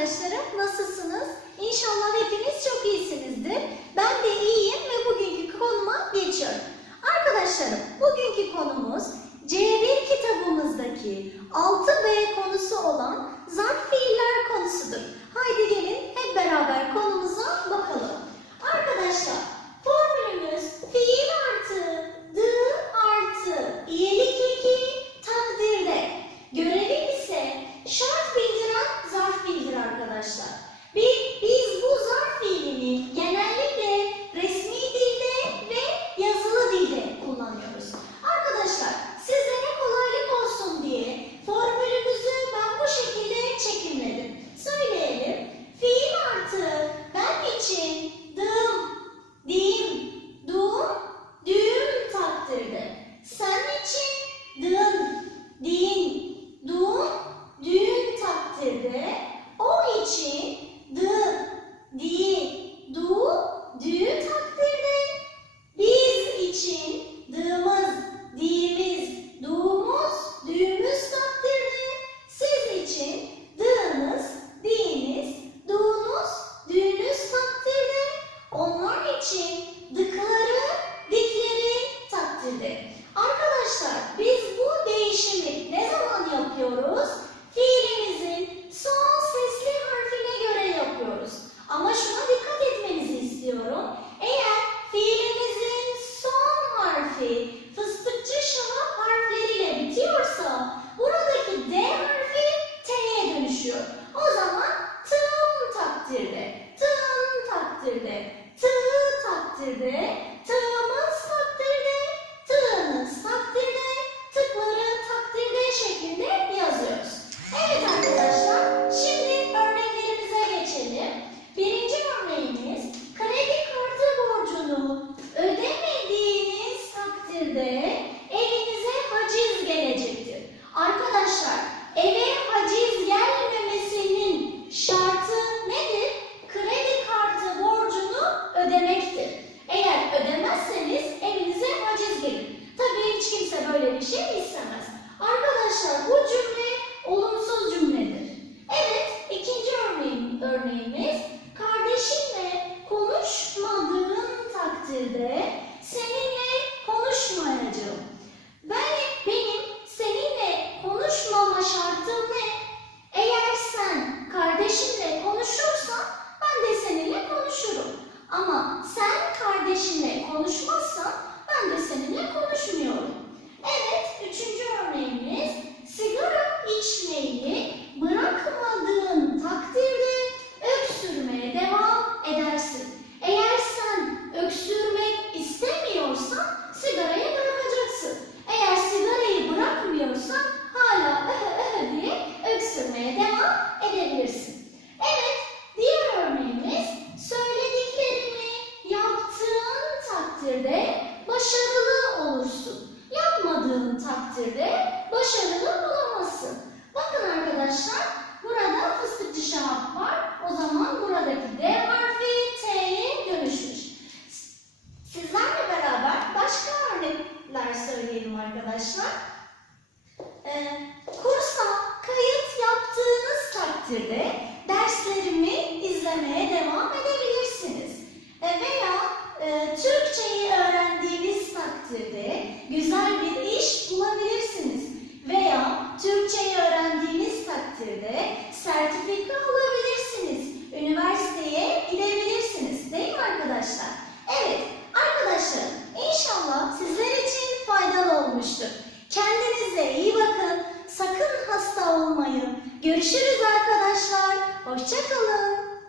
arkadaşlarım nasılsınız? İnşallah hepiniz çok iyisinizdir. Ben de iyiyim ve bugünkü konuma geçiyorum. Arkadaşlarım bugünkü konumuz C1 kitabımızdaki ചെയ്ത് takdirde evinize haciz gelecektir. Arkadaşlar, eve haciz gelmemesinin şartı nedir? Kredi kartı borcunu ödemektir. Eğer ödemezseniz evinize haciz gelir. Tabii hiç kimse böyle bir şey istemez. Arkadaşlar bu cümle olumsuz cümledir. Evet, ikinci örneğim, örneğimiz kardeşinle konuşmadığın takdirde takdirde başarılı olamazsın. Bakın arkadaşlar, burada fıstıkçı şahap var. O zaman buradaki D harfi T'ye dönüşmüş. Sizlerle beraber başka örnekler söyleyelim arkadaşlar. Ee, kursa kayıt yaptığınız takdirde derslerimi izlemeye devam edebilirsiniz. E, veya e, Türkçeyi öğrendiğiniz takdirde güzel bir iş bulabilirsiniz. Veya Türkçeyi öğrendiğiniz takdirde sertifika alabilirsiniz. Üniversiteye gidebilirsiniz. Değil mi arkadaşlar? Evet arkadaşlar inşallah sizler için faydalı olmuştur. Kendinize iyi bakın. Sakın hasta olmayın. Görüşürüz arkadaşlar. Hoşçakalın.